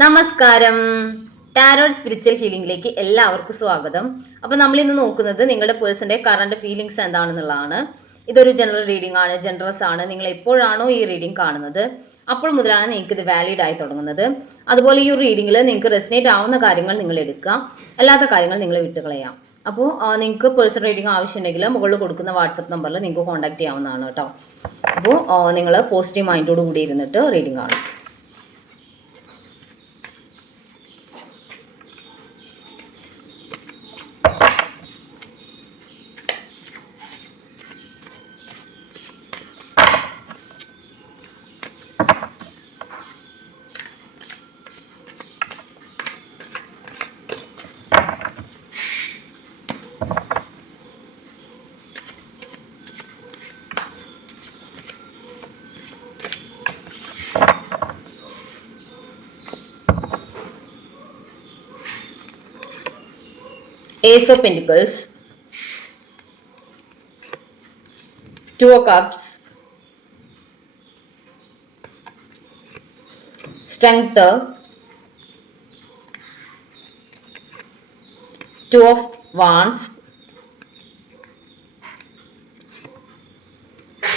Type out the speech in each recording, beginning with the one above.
നമസ്കാരം. Tarot spiritual ഹീലിംഗിലേക്ക് എല്ലാവർക്കും സ്വാഗതം. അപ്പോൾ നമ്മൾ ഇന്ന് നോക്കുന്നത് നിങ്ങളുടെ പേഴ്സന്റെ കറണ്ട് ഫീലിംഗ്സ് എന്താണെന്നുള്ളതാണ്. ഇതൊരു ജനറൽ റീഡിംഗ് ആണ്, ജനറസ് ആണ്. നിങ്ങൾ എപ്പോഴാണോ ഈ റീഡിംഗ് കാണുന്നത് അപ്പോൾ മുതലാണ് നിങ്ങൾക്ക് ഇത് വാലിഡ് ആയി തുടങ്ങുന്നത്. അതുപോലെ ഈ ഒരു റീഡിംഗിൽ നിങ്ങൾക്ക് റെസിനേറ്റ് ആവുന്ന കാര്യങ്ങൾ നിങ്ങൾ എടുക്കുക, അല്ലാത്ത കാര്യങ്ങൾ നിങ്ങൾ വിട്ടുകളയാം. അപ്പോൾ നിങ്ങൾക്ക് പേഴ്സണൽ റീഡിംഗ് ആവശ്യമുണ്ടെങ്കിൽ മുകളിൽ കൊടുക്കുന്ന വാട്സപ്പ് നമ്പറിൽ നിങ്ങൾക്ക് കോൺടാക്ട് ചെയ്യാവുന്നതാണ് കേട്ടോ. അപ്പോൾ നിങ്ങൾ പോസിറ്റീവ് മൈൻഡോട് കൂടി ഇരുന്നിട്ട് റീഡിംഗ് കാണും. Ace of Pentacles, Two of Cups, Strength, Two of Wands,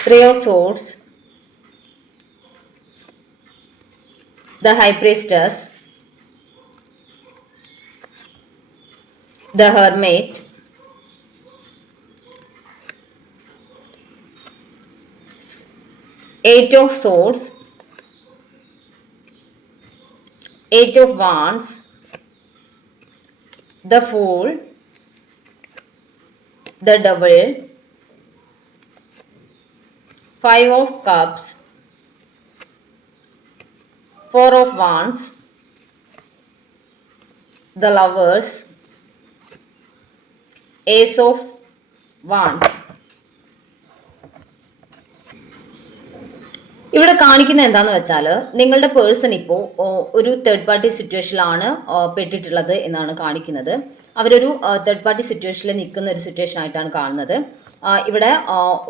Three of Swords, the High Priestess, the Hermit, Eight of Swords, Eight of Wands, the Fool, the Devil, Five of Cups, Four of Wands, the Lovers, Ace of Wands. ഇവിടെ കാണിക്കുന്ന എന്താന്ന് വെച്ചാൽ നിങ്ങളുടെ person ഇപ്പോൾ ഒരു third party സിറ്റുവേഷനിലാണ് പെട്ടിട്ടുള്ളത് എന്നാണ് കാണിക്കുന്നത്. അവരൊരു തേർഡ് പാർട്ടി സിറ്റുവേഷനിൽ നിൽക്കുന്ന ഒരു സിറ്റുവേഷൻ ആയിട്ടാണ് കാണുന്നത്. ഇവിടെ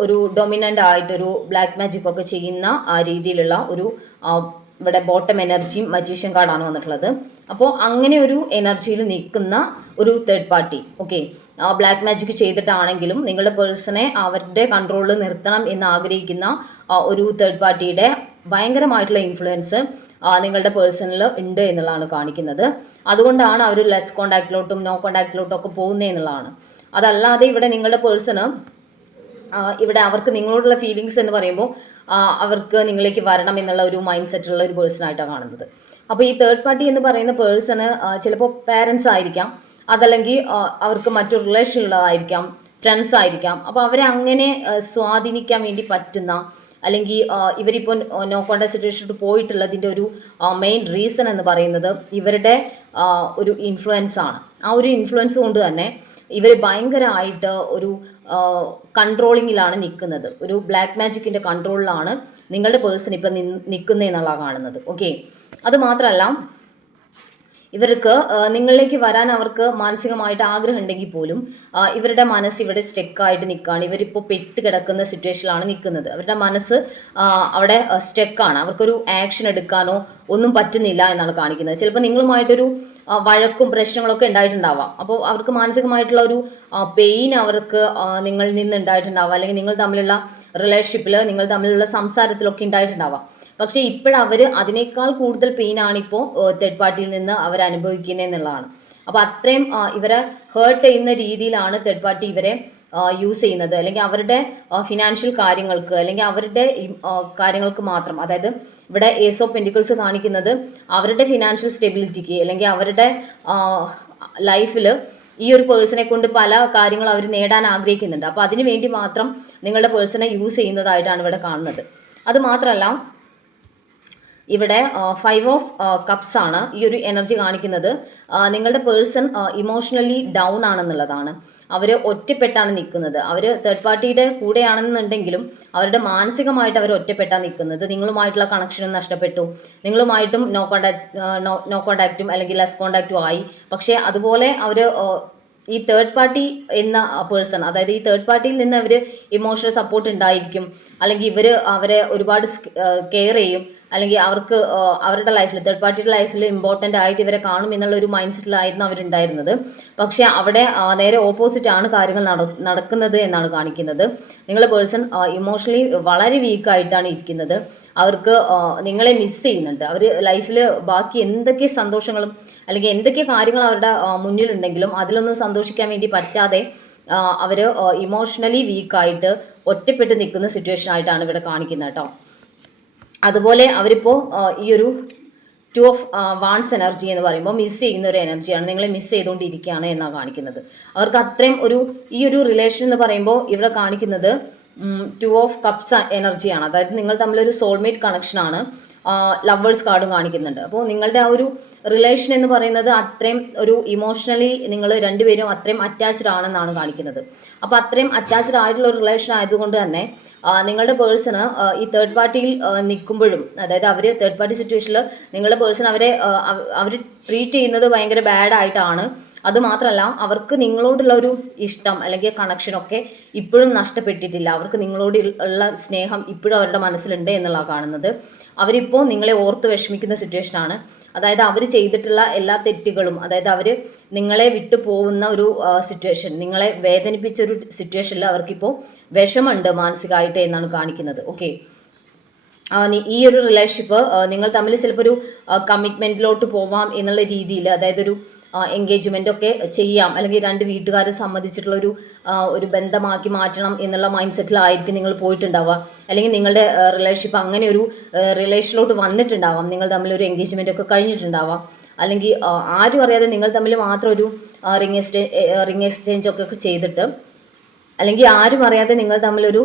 ഒരു ഡൊമിനൻ്റ് ആയിട്ടൊരു ബ്ലാക്ക് മാജിക് ഒക്കെ ചെയ്യുന്ന രീതിയിലുള്ള ഒരു ഇവിടെ ബോട്ടം എനർജിയും മജീഷ്യൻ കാർഡാണ് വന്നിട്ടുള്ളത്. അപ്പോൾ അങ്ങനെ ഒരു എനർജിയിൽ നിൽക്കുന്ന ഒരു third party, okay, black magic ചെയ്തിട്ടാണെങ്കിലും നിങ്ങളുടെ പേഴ്സണെ അവരുടെ കൺട്രോളിൽ നിർത്തണം എന്ന് ആഗ്രഹിക്കുന്ന ഒരു തേർഡ് പാർട്ടിയുടെ ഭയങ്കരമായിട്ടുള്ള ഇൻഫ്ലുവൻസ് നിങ്ങളുടെ പേഴ്സണിൽ ഉണ്ട് എന്നുള്ളതാണ് കാണിക്കുന്നത്. അതുകൊണ്ടാണ് അവർ ലെസ് കോണ്ടാക്റ്റിലോട്ടും നോ കോണ്ടാക്റ്റിലോട്ടും ഒക്കെ പോകുന്നത് എന്നുള്ളതാണ്. അതല്ലാതെ ഇവിടെ നിങ്ങളുടെ പേഴ്സണ് ഇവിടെ അവർക്ക് നിങ്ങളോടുള്ള ഫീലിങ്സ് എന്ന് പറയുമ്പോൾ അവർക്ക് നിങ്ങളിലേക്ക് വരണം എന്നുള്ള ഒരു മൈൻഡ് സെറ്റുള്ള ഒരു പേഴ്സണായിട്ടാണ് കാണുന്നത്. അപ്പോൾ ഈ തേർഡ് പാർട്ടി എന്ന് പറയുന്ന പേഴ്സണ് ചിലപ്പോൾ പേരൻസ് ആയിരിക്കാം, അതല്ലെങ്കിൽ അവർക്ക് മറ്റൊരു റിലേഷൻ ഉള്ളതായിരിക്കാം, ഫ്രണ്ട്സ് ആയിരിക്കാം. അപ്പോൾ അവരെ അങ്ങനെ സ്വാധീനിക്കാൻ വേണ്ടി പറ്റുന്ന, അല്ലെങ്കിൽ ഇവരിപ്പോൾ നോ കോണ്ടാക്ട് സിറ്റുവേഷനിൽ പോയിട്ടുള്ളതിൻ്റെ ഒരു മെയിൻ റീസൺ എന്ന് പറയുന്നത് ഇവരുടെ ഒരു ഇൻഫ്ലുവൻസ് ആണ്. ആ ഒരു ഇൻഫ്ലുവൻസ് കൊണ്ട് തന്നെ ഇവർ ഭയങ്കരമായിട്ട് ഒരു കൺട്രോളിങ്ങിലാണ് നിൽക്കുന്നത്. ഒരു ബ്ലാക്ക് മാജിക്കിൻ്റെ കൺട്രോളിലാണ് നിങ്ങളുടെ പേഴ്സൺ ഇപ്പം നിൽക്കുന്നതെന്നുള്ള കാണുന്നത്. ഓക്കെ, അത് മാത്രമല്ല ഇവർക്ക് നിങ്ങളിലേക്ക് വരാൻ അവർക്ക് മാനസികമായിട്ട് ആഗ്രഹം ഉണ്ടെങ്കിൽ പോലും ഇവരുടെ മനസ്സ് ഇവിടെ സ്റ്റെക്കായിട്ട് നിൽക്കുകയാണ്. ഇവരിപ്പോൾ പെട്ട് കിടക്കുന്ന സിറ്റുവേഷനിലാണ് നിൽക്കുന്നത്. അവരുടെ മനസ്സ് അവിടെ സ്റ്റെക്കാണ്. അവർക്കൊരു ആക്ഷൻ എടുക്കാനോ ഒന്നും പറ്റുന്നില്ല എന്നാണ് കാണിക്കുന്നത്. ചിലപ്പോൾ നിങ്ങളുമായിട്ടൊരു വഴക്കും പ്രശ്നങ്ങളൊക്കെ ഉണ്ടായിട്ടുണ്ടാവാം. അപ്പോൾ അവർക്ക് മാനസികമായിട്ടുള്ള ഒരു പെയിൻ അവർക്ക് നിങ്ങളിൽ നിന്ന് ഉണ്ടായിട്ടുണ്ടാവാം, അല്ലെങ്കിൽ നിങ്ങൾ തമ്മിലുള്ള റിലേഷൻഷിപ്പിൽ നിങ്ങൾ തമ്മിലുള്ള സംസാരത്തിലൊക്കെ ഉണ്ടായിട്ടുണ്ടാവാം. പക്ഷേ ഇപ്പോഴവർ അതിനേക്കാൾ കൂടുതൽ പെയിനാണ് ഇപ്പോൾ തേർഡ് പാർട്ടിയിൽ നിന്ന് അവർ അനുഭവിക്കുന്നത് എന്നുള്ളതാണ്. അപ്പോൾ അത്രയും ഇവരെ ഹേർട്ട് ചെയ്യുന്ന രീതിയിലാണ് തേർഡ് പാർട്ടി ഇവരെ യൂസ് ചെയ്യുന്നത്, അല്ലെങ്കിൽ അവരുടെ ഫിനാൻഷ്യൽ കാര്യങ്ങൾക്ക്, അല്ലെങ്കിൽ അവരുടെ കാര്യങ്ങൾക്ക് മാത്രം. അതായത് ഇവിടെ ഏസ് ഓഫ് പെന്റിക്കിൾസ് കാണിക്കുന്നത് അവരുടെ ഫിനാൻഷ്യൽ സ്റ്റെബിലിറ്റിക്ക്, അല്ലെങ്കിൽ അവരുടെ ലൈഫിൽ ഈ ഒരു പേഴ്സണെ കൊണ്ട് പല കാര്യങ്ങളും അവർ നേടാൻ ആഗ്രഹിക്കുന്നുണ്ട്. അപ്പോൾ അതിനു വേണ്ടി മാത്രം നിങ്ങളുടെ പേഴ്സണെ യൂസ് ചെയ്യുന്നതായിട്ടാണ് ഇവിടെ കാണുന്നത്. അത് മാത്രമല്ല ഇവിടെ ഫൈവ് ഓഫ് കപ്സ് ആണ് ഈ ഒരു എനർജി കാണിക്കുന്നത്. നിങ്ങളുടെ പേഴ്സൺ ഇമോഷണലി ഡൗൺ ആണെന്നുള്ളതാണ്. അവർ ഒറ്റപ്പെട്ടാണ് നിൽക്കുന്നത്. അവർ തേർഡ് പാർട്ടിയുടെ കൂടെയാണെന്നുണ്ടെങ്കിലും അവരുടെ മാനസികമായിട്ട് അവർ ഒറ്റപ്പെട്ടാണ് നിൽക്കുന്നത്. നിങ്ങളുമായിട്ടുള്ള കണക്ഷനും നഷ്ടപ്പെട്ടു, നിങ്ങളുമായിട്ടും നോ കോണ്ടാക്റ്റും അല്ലെങ്കിൽ ലെസ് കോണ്ടാക്റ്റും ആയി. പക്ഷേ അതുപോലെ അവർ ഈ തേർഡ് പാർട്ടി എന്ന പേഴ്സൺ, അതായത് ഈ തേർഡ് പാർട്ടിയിൽ നിന്ന് അവർ ഇമോഷണൽ സപ്പോർട്ട് ഉണ്ടായിരിക്കും, അല്ലെങ്കിൽ ഇവർ അവരെ ഒരുപാട് കെയർ ചെയ്യും, അല്ലെങ്കിൽ അവർക്ക് അവരുടെ ലൈഫിൽ തേർഡ് പാർട്ടിയുടെ ലൈഫിൽ ഇമ്പോർട്ടൻ്റ് ആയിട്ട് ഇവരെ കാണും എന്നുള്ള ഒരു മൈൻഡ് സെറ്റിലായിരുന്നു അവരുണ്ടായിരുന്നത്. പക്ഷേ അവിടെ നേരെ ഓപ്പോസിറ്റ് ആണ് കാര്യങ്ങൾ നടക്കുന്നത് എന്നാണ് കാണിക്കുന്നത്. നിങ്ങളുടെ പേഴ്സൺ ഇമോഷണലി വളരെ വീക്കായിട്ടാണ് ഇരിക്കുന്നത്. അവർക്ക് നിങ്ങളെ മിസ് ചെയ്യുന്നുണ്ട്. അവർ ലൈഫിൽ ബാക്കി എന്തൊക്കെ സന്തോഷങ്ങളും അല്ലെങ്കിൽ എന്തൊക്കെ കാര്യങ്ങൾ അവരുടെ മുന്നിലുണ്ടെങ്കിലും അതിലൊന്നും സന്തോഷിക്കാൻ വേണ്ടി പറ്റാതെ അവർ ഇമോഷണലി വീക്കായിട്ട് ഒറ്റപ്പെട്ട് നിൽക്കുന്ന സിറ്റുവേഷൻ ആയിട്ടാണ് ഇവിടെ കാണിക്കുന്നത് കേട്ടോ. അതുപോലെ അവരിപ്പോൾ ഈ ഒരു 2 ഓഫ് വാൺസ് എനർജി എന്ന് പറയുമ്പോൾ മിസ് ചെയ്യുന്ന ഒരു എനർജിയാണ്. നിങ്ങളെ മിസ് ചെയ്തുകൊണ്ടിരിക്കുകയാണ് എന്നാണ് കാണിക്കുന്നത്. അവർക്ക് അത്രയും ഈ ഒരു റിലേഷൻ എന്ന് പറയുമ്പോൾ ഇവിടെ കാണിക്കുന്നത് 2 ഓഫ് കപ്സ് എനർജിയാണ്. അതായത് നിങ്ങൾ തമ്മിലൊരു സോൾമേറ്റ് കണക്ഷനാണ്. ലവേഴ്സ് കാർഡും കാണിക്കുന്നുണ്ട്. അപ്പോൾ നിങ്ങളുടെ ആ ഒരു റിലേഷൻ എന്ന് പറയുന്നത് അത്രയും ഒരു ഇമോഷണലി നിങ്ങൾ രണ്ടുപേരും അത്രയും അറ്റാച്ച്ഡ് ആണെന്നാണ് കാണിക്കുന്നത്. അപ്പോൾ അത്രയും അറ്റാച്ച്ഡ് ആയിട്ടുള്ള ഒരു റിലേഷൻ ആയതുകൊണ്ട് തന്നെ നിങ്ങളുടെ പേഴ്സണ് ഈ തേർഡ് പാർട്ടിയിൽ നിൽക്കുമ്പോഴും, അതായത് അവർ തേർഡ് പാർട്ടി സിറ്റുവേഷനിൽ നിങ്ങളുടെ പേഴ്സൺ അവർ ട്രീറ്റ് ചെയ്യുന്നത് ഭയങ്കര ബാഡ് ആയിട്ടാണ്. അതുമാത്രമല്ല അവർക്ക് നിങ്ങളോടുള്ള ഒരു ഇഷ്ടം അല്ലെങ്കിൽ കണക്ഷനൊക്കെ ഇപ്പോഴും നഷ്ടപ്പെട്ടിട്ടില്ല. അവർക്ക് നിങ്ങളോട് ഉള്ള സ്നേഹം ഇപ്പോഴും അവരുടെ മനസ്സിലുണ്ട് എന്നുള്ളതാണ് കാണുന്നത്. അവരിപ്പോൾ നിങ്ങളെ ഓർത്ത് വിഷമിക്കുന്ന സിറ്റുവേഷനാണ്. അതായത് അവർ ചെയ്തിട്ടുള്ള എല്ലാ തെറ്റുകളും, അതായത് അവർ നിങ്ങളെ വിട്ടു പോകുന്ന ഒരു സിറ്റുവേഷൻ, നിങ്ങളെ വേദനിപ്പിച്ച ഒരു സിറ്റുവേഷനിൽ അവർക്കിപ്പോൾ വിഷമമുണ്ട് മാനസികമായിട്ട് എന്നാണ് കാണിക്കുന്നത്. ഓക്കെ, ഈ ഒരു റിലേഷൻഷിപ്പ് നിങ്ങൾ തമ്മിൽ ചിലപ്പോൾ ഒരു കമ്മിറ്റ്മെൻറ്റിലോട്ട് പോവാം എന്നുള്ള രീതിയിൽ, അതായത് ഒരു എൻഗേജ്മെൻ്റ് ഒക്കെ ചെയ്യാം, അല്ലെങ്കിൽ രണ്ട് വീട്ടുകാർ സമ്മതിച്ചിട്ടുള്ള ഒരു ബന്ധമാക്കി മാറ്റണം എന്നുള്ള മൈൻഡ് സെറ്റിലായിരിക്കും നിങ്ങൾ പോയിട്ടുണ്ടാവുക. അല്ലെങ്കിൽ നിങ്ങളുടെ റിലേഷൻഷിപ്പ് അങ്ങനെ ഒരു റിലേഷനിലോട്ട് വന്നിട്ടുണ്ടാവാം. നിങ്ങൾ തമ്മിൽ ഒരു എൻഗേജ്മെൻ്റ് ഒക്കെ കഴിഞ്ഞിട്ടുണ്ടാവാം. അല്ലെങ്കിൽ ആരും അറിയാതെ നിങ്ങൾ തമ്മിൽ മാത്രം ഒരു റിംഗ് എക്സ്ചേഞ്ച് ഒക്കെ ചെയ്തിട്ട്, അല്ലെങ്കിൽ ആരും അറിയാതെ നിങ്ങൾ തമ്മിലൊരു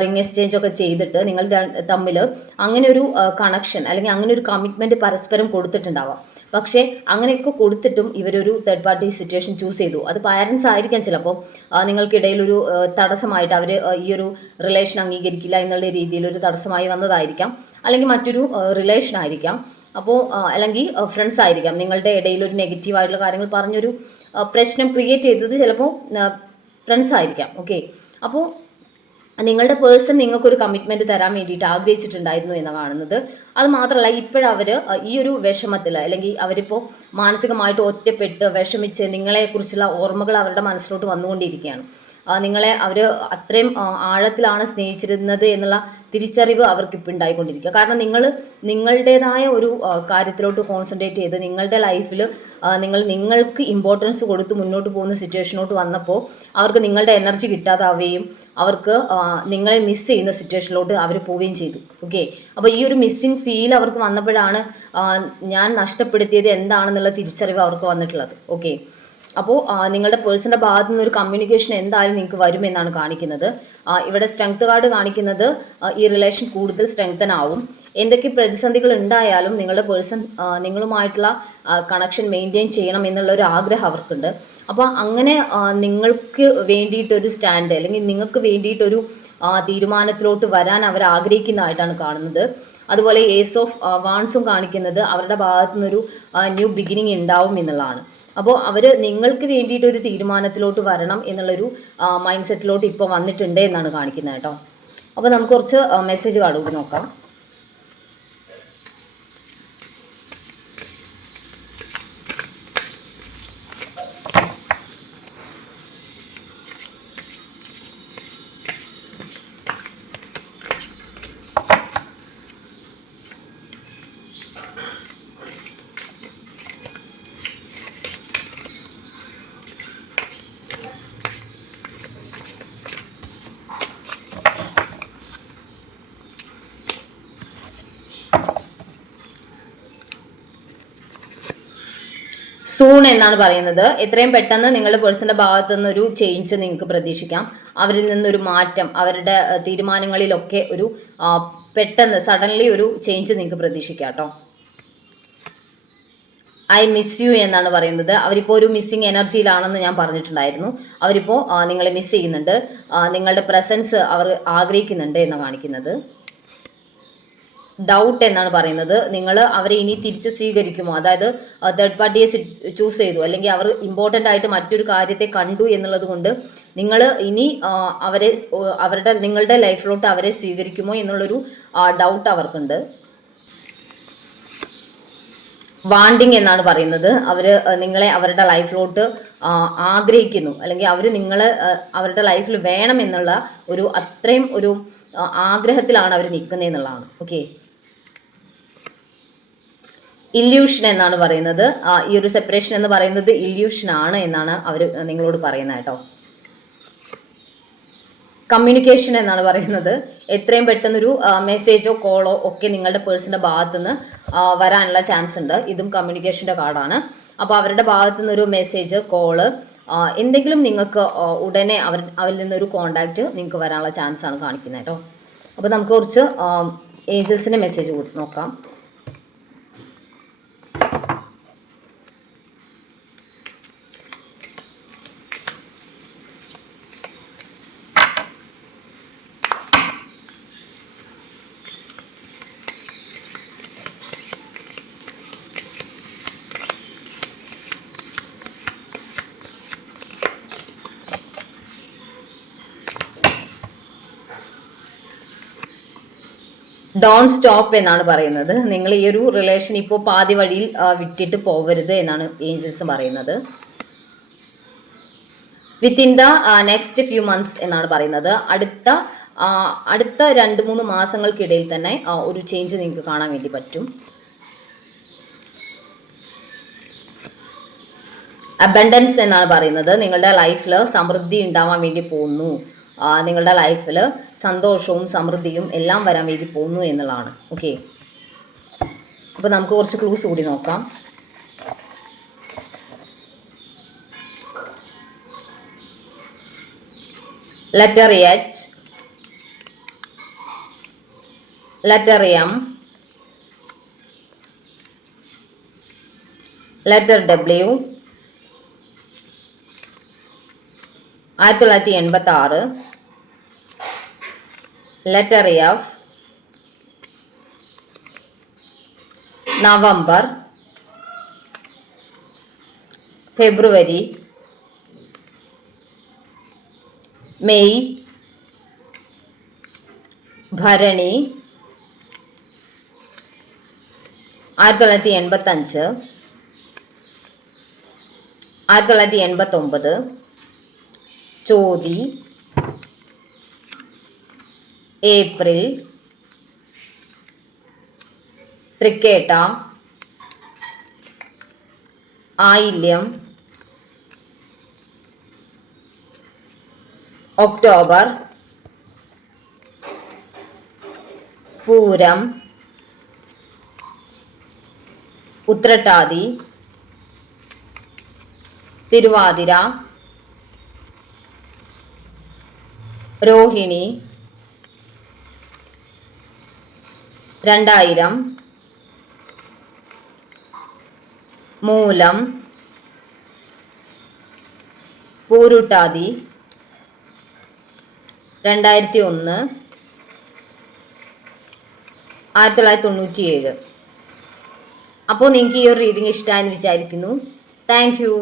റിംഗ് എക്സ്ചേഞ്ച് ഒക്കെ ചെയ്തിട്ട് നിങ്ങൾ തമ്മിൽ അങ്ങനെ ഒരു കണക്ഷൻ അല്ലെങ്കിൽ അങ്ങനെ ഒരു കമ്മിറ്റ്മെൻറ്റ് പരസ്പരം കൊടുത്തിട്ടുണ്ടാവാം. പക്ഷേ അങ്ങനെയൊക്കെ കൊടുത്തിട്ടും ഇവരൊരു തേർഡ് പാർട്ടി സിറ്റുവേഷൻ ചൂസ് ചെയ്തു. അത് പാരൻസ് ആയിരിക്കാം ചിലപ്പോൾ നിങ്ങൾക്കിടയിലൊരു തടസ്സമായിട്ട്, അവർ ഈ ഒരു റിലേഷൻ അംഗീകരിക്കില്ല എന്നുള്ള രീതിയിൽ ഒരു തടസ്സമായി വന്നതായിരിക്കാം. അല്ലെങ്കിൽ മറ്റൊരു റിലേഷൻ ആയിരിക്കാം. അപ്പോൾ അല്ലെങ്കിൽ ഫ്രണ്ട്സ് ആയിരിക്കാം. നിങ്ങളുടെ ഇടയിൽ ഒരു നെഗറ്റീവായിട്ടുള്ള കാര്യങ്ങൾ പറഞ്ഞൊരു പ്രശ്നം ക്രിയേറ്റ് ചെയ്തത് ചിലപ്പോൾ ഫ്രണ്ട്സ് ആയിരിക്കാം. ഓക്കെ, അപ്പോൾ നിങ്ങളുടെ പേഴ്സൺ നിങ്ങൾക്കൊരു കമ്മിറ്റ്മെൻറ്റ് തരാൻ വേണ്ടിയിട്ട് ആഗ്രഹിച്ചിട്ടുണ്ടായിരുന്നു എന്ന് കാണുന്നത്. അത് മാത്രമല്ല ഇപ്പോഴവർ ഈ ഒരു വിഷമത്തിൽ, അല്ലെങ്കിൽ അവരിപ്പോൾ മാനസികമായിട്ട് ഒറ്റപ്പെട്ട് വിഷമിച്ച് നിങ്ങളെക്കുറിച്ചുള്ള ഓർമ്മകൾ അവരുടെ മനസ്സിലോട്ട് വന്നുകൊണ്ടിരിക്കുകയാണ്. നിങ്ങളെ അവർ അത്രയും ആഴത്തിലാണ് സ്നേഹിച്ചിരുന്നത് എന്നുള്ള തിരിച്ചറിവ് അവർക്കിപ്പോൾ ഉണ്ടായിക്കൊണ്ടിരിക്കുക. കാരണം നിങ്ങളുടേതായ ഒരു കാര്യത്തിലോട്ട് കോൺസെൻട്രേറ്റ് ചെയ്ത് നിങ്ങളുടെ ലൈഫിൽ നിങ്ങൾക്ക് ഇമ്പോർട്ടൻസ് കൊടുത്ത് മുന്നോട്ട് പോകുന്ന സിറ്റുവേഷനോട്ട് വന്നപ്പോൾ അവർക്ക് നിങ്ങളുടെ എനർജി കിട്ടാതാവുകയും അവർക്ക് നിങ്ങളെ മിസ് ചെയ്യുന്ന സിറ്റുവേഷനിലോട്ട് അവർ പോവുകയും ചെയ്തു. ഓക്കെ, അപ്പോൾ ഈ ഒരു മിസ്സിങ് ഫീൽ അവർക്ക് വന്നപ്പോഴാണ് ഞാൻ നഷ്ടപ്പെടുത്തിയത് എന്താണെന്നുള്ള തിരിച്ചറിവ് അവർക്ക് വന്നിട്ടുള്ളത്. ഓക്കെ, അപ്പോൾ നിങ്ങളുടെ പേഴ്സണിൻ്റെ ഭാഗത്തു നിന്നൊരു കമ്മ്യൂണിക്കേഷൻ എന്തായാലും നിങ്ങൾക്ക് വരുമെന്നാണ് കാണിക്കുന്നത്. ഇവിടെ സ്ട്രെങ്ത് കാർഡ് കാണിക്കുന്നത് ഈ റിലേഷൻ കൂടുതൽ സ്ട്രെങ്തൻ ആവും. എന്തൊക്കെ പ്രതിസന്ധികൾ ഉണ്ടായാലും നിങ്ങളുടെ പേഴ്സൺ നിങ്ങളുമായിട്ടുള്ള കണക്ഷൻ മെയിൻറ്റെയിൻ ചെയ്യണം എന്നുള്ളൊരു ആഗ്രഹം അവർക്കുണ്ട്. അപ്പോൾ അങ്ങനെ നിങ്ങൾക്ക് വേണ്ടിയിട്ടൊരു സ്റ്റാൻഡ്, അല്ലെങ്കിൽ നിങ്ങൾക്ക് വേണ്ടിയിട്ടൊരു തീരുമാനത്തിലോട്ട് വരാൻ അവർ ആഗ്രഹിക്കുന്നതായിട്ടാണ് കാണുന്നത്. അതുപോലെ ഏസ് ഓഫ് വാൺസും കാണിക്കുന്നത് അവരുടെ ഭാഗത്തു നിന്നൊരു ന്യൂ ബിഗിനിങ് ഉണ്ടാവും എന്നുള്ളതാണ്. അപ്പോൾ അവർ നിങ്ങൾക്ക് വേണ്ടിയിട്ടൊരു തീരുമാനത്തിലോട്ട് വരണം എന്നുള്ളൊരു മൈൻഡ് സെറ്റിലോട്ട് ഇപ്പോൾ വന്നിട്ടുണ്ട് എന്നാണ് കാണിക്കുന്നത് കേട്ടോ. അപ്പോൾ നമുക്ക് കുറച്ച് മെസ്സേജ് കാർഡ് കൂടി നോക്കാം. സൂൺ എന്നാണ് പറയുന്നത്. എത്രയും പെട്ടെന്ന് നിങ്ങളുടെ പേഴ്സണിന്റെ ഭാഗത്തു നിന്നൊരു ചേഞ്ച് നിങ്ങൾക്ക് പ്രതീക്ഷിക്കാം. അവരിൽ നിന്നൊരു മാറ്റം, അവരുടെ തീരുമാനങ്ങളിലൊക്കെ ഒരു പെട്ടെന്ന് സഡൻലി ഒരു ചേഞ്ച് നിങ്ങൾക്ക് പ്രതീക്ഷിക്കാം കേട്ടോ. ഐ മിസ് യു എന്നാണ് പറയുന്നത്. അവരിപ്പോൾ ഒരു മിസ്സിങ് എനർജിയിലാണെന്ന് ഞാൻ പറഞ്ഞിട്ടുണ്ടായിരുന്നു. അവരിപ്പോൾ നിങ്ങളെ മിസ് ചെയ്യുന്നുണ്ട്. നിങ്ങളുടെ പ്രസൻസ് അവർ ആഗ്രഹിക്കുന്നുണ്ട് എന്ന് കാണിക്കുന്നത്. ഡൗട്ട് എന്നാണ് പറയുന്നത്. നിങ്ങൾ അവരെ ഇനി തിരിച്ച് സ്വീകരിക്കുമോ, അതായത് തേർഡ് പാർട്ടിയെ ചൂസ് ചെയ്തു, അല്ലെങ്കിൽ അവർ ഇമ്പോർട്ടൻ്റ് ആയിട്ട് മറ്റൊരു കാര്യത്തെ കണ്ടു എന്നുള്ളത് കൊണ്ട് നിങ്ങൾ ഇനി നിങ്ങളുടെ ലൈഫിലോട്ട് അവരെ സ്വീകരിക്കുമോ എന്നുള്ളൊരു ഡൗട്ട് അവർക്കുണ്ട്. വാണ്ടിങ് എന്നാണ് പറയുന്നത്. അവര് നിങ്ങളെ അവരുടെ ലൈഫിലോട്ട് ആഗ്രഹിക്കുന്നു, അല്ലെങ്കിൽ അവര് നിങ്ങളെ അവരുടെ ലൈഫിൽ വേണം എന്നുള്ള ഒരു അത്രയും ഒരു ആഗ്രഹത്തിലാണ് അവർ നിൽക്കുന്നത് എന്നുള്ളതാണ്. ഓക്കെ, ഇല്യൂഷൻ എന്നാണ് പറയുന്നത്. ഈ ഒരു സെപ്പറേഷൻ എന്ന് പറയുന്നത് ഇല്യൂഷൻ ആണ് എന്നാണ് അവർ നിങ്ങളോട് പറയുന്നത് കേട്ടോ. കമ്മ്യൂണിക്കേഷൻ എന്നാണ് പറയുന്നത്. എത്രയും പെട്ടെന്നൊരു മെസ്സേജോ കോളോ ഒക്കെ നിങ്ങളുടെ പേഴ്സന്റെ ഭാഗത്തുനിന്ന് വരാനുള്ള ചാൻസ് ഉണ്ട്. ഇതും കമ്മ്യൂണിക്കേഷന്റെ കാർഡാണ്. അപ്പോൾ അവരുടെ ഭാഗത്തുനിന്ന് ഒരു മെസ്സേജ്, കോള്, എന്തെങ്കിലും നിങ്ങൾക്ക് ഉടനെ അവരിൽ നിന്നൊരു കോണ്ടാക്ട് നിങ്ങൾക്ക് വരാനുള്ള ചാൻസ് ആണ് കാണിക്കുന്നത് കേട്ടോ. അപ്പോൾ നമുക്ക് കുറച്ച് ഏഞ്ചൽസിന്റെ മെസ്സേജ് നോക്കാം. ഡോൺ സ്റ്റോപ്പ് എന്നാണ് പറയുന്നത്. നിങ്ങൾ ഈ ഒരു റിലേഷൻ ഇപ്പോൾ പാതി വഴിയിൽ വിട്ടിട്ട് പോകരുത് എന്നാണ് ഏഞ്ചൽസ് പറയുന്നത്. Within the next few months എന്നാണ് പറയുന്നത്. അടുത്ത 2-3 മാസങ്ങൾക്കിടയിൽ തന്നെ ഒരു ചേഞ്ച് നിങ്ങൾക്ക് കാണാൻ വേണ്ടി പറ്റും. അബണ്ടൻസ് എന്നാണ് പറയുന്നത്. നിങ്ങളുടെ ലൈഫിൽ സമൃദ്ധി ഉണ്ടാവാൻ വേണ്ടി പോകുന്നു. നിങ്ങളുടെ ലൈഫിൽ സന്തോഷവും സമൃദ്ധിയും എല്ലാം വരാൻ വേണ്ടി പോകുന്നു എന്നുള്ളതാണ്. ഓക്കെ, അപ്പോൾ നമുക്ക് കുറച്ച് ക്ലൂസ് കൂടി നോക്കാം. Letter H, letter M, letter W, 1986, letter F, November, February, May, Bharani, 1985, 1989, Chothi, April, Thrikketta, Ayilyam, October, Pooram, Uthrattathi, Thiruvathira, Rohini, 2000, Moolam, Pooruttathi, 2001, 1997. അപ്പോൾ നിങ്ങൾക്ക് ഈ ഒരു റീഡിംഗ് ഇഷ്ടമായെന്ന് വിചാരിക്കുന്നു. Thank you.